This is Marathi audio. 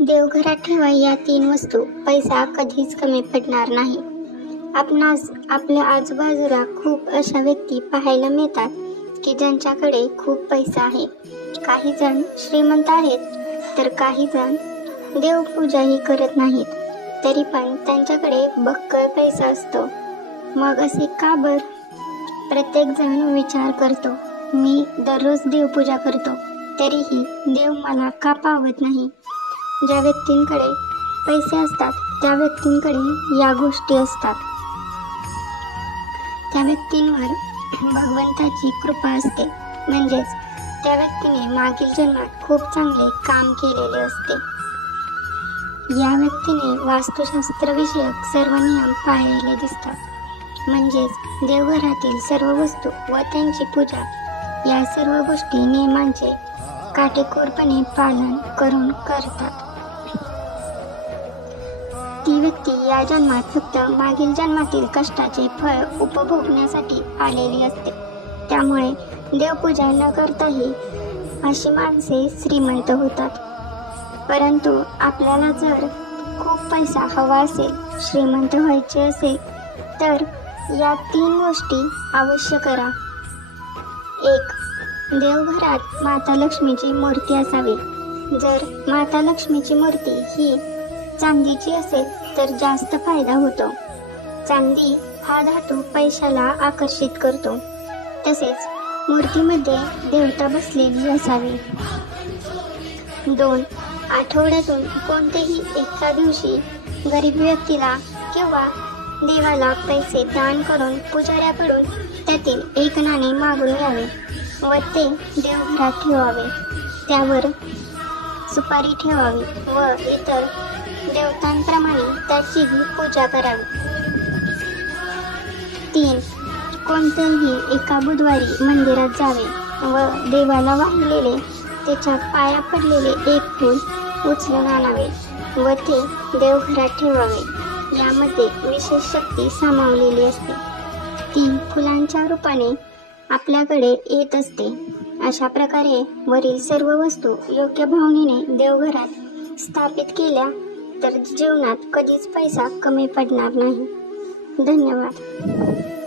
देवघरात ठेवा या 3 वस्तू, पैसा कधीच कमी पडणार नाही. आपणास आपल्या आजूबाजूला खूप अशा व्यक्ती पाहायला मिळतात की ज्यांच्याकडे खूप पैसा आहे. काही जण श्रीमंत आहेत तर काही जण देवपूजाही करत नाहीत, तरी पण त्यांच्याकडे बक्कळ पैसा असतो. मग असे का बर? प्रत्येक जण विचार करतो, मी दररोज देवपूजा करतो तरीही देव मला का पावत नाही. ज्या व्यक्तींकडे पैसे असतात त्या व्यक्तींकडे या गोष्टी असतात. त्या व्यक्तींवर भगवंताची कृपा असते, म्हणजेच त्या व्यक्तीने मागील जन्मात खूप चांगले काम केलेले असते. या व्यक्तीने वास्तुशास्त्र विषयक सर्व नियम पाळलेले दिसतात. म्हणजेच देवघरातील सर्व वस्तू व त्यांची पूजा या सर्व गोष्टी नियमांचे काटेकोरपणे पालन करून करतात. ती व्यक्ती या जन्मात फक्त मागील जन्मातील कष्टाचे फळ उपभोगण्यासाठी आलेली असते. त्यामुळे देवपूजा न करताही अशी माणसे श्रीमंत होतात. परंतु आपल्याला जर खूप पैसा हवा असेल, श्रीमंत व्हायचे असेल, तर या 3 गोष्टी अवश्य करा. 1. देवघरात माता लक्ष्मीची मूर्ती असावी. जर माता लक्ष्मीची मूर्ती ही चांदीची असेल तर जास्त फायदा होतो. चांदी हा धातू पैशाला आकर्षित करतो. तसेच मूर्तीमध्ये देवता बसलेली असावी. 2. आठवड्यातून कोणतेही एका दिवशी गरीब व्यक्तीला किंवा देवाला पैसे दान करून पुजाऱ्याकडून त्यातील 1 नाणे मागून घ्यावे व ते देवघरात ठेवावे. त्यावर सुपारी ठेवावी व इतर देवतांप्रमाणे त्याचीही पूजा करावी. 3. कोणत्याही एका बुधवारी मंदिरात जावे व देवाला वाहिलेले त्याच्या पाया पडलेले 1 फूल उचलून आणावे व ते देवघरात ठेवावे. यामध्ये विशेष शक्ती सामावलेली असते. ती फुलांच्या रूपाने आपल्याकडे येत असते. अशा प्रकारे वरील सर्व वस्तू योग्य भावनेने देवघरात स्थापित केल्या तर जीवनात कधीच पैसा कमी पडणार नाही. धन्यवाद.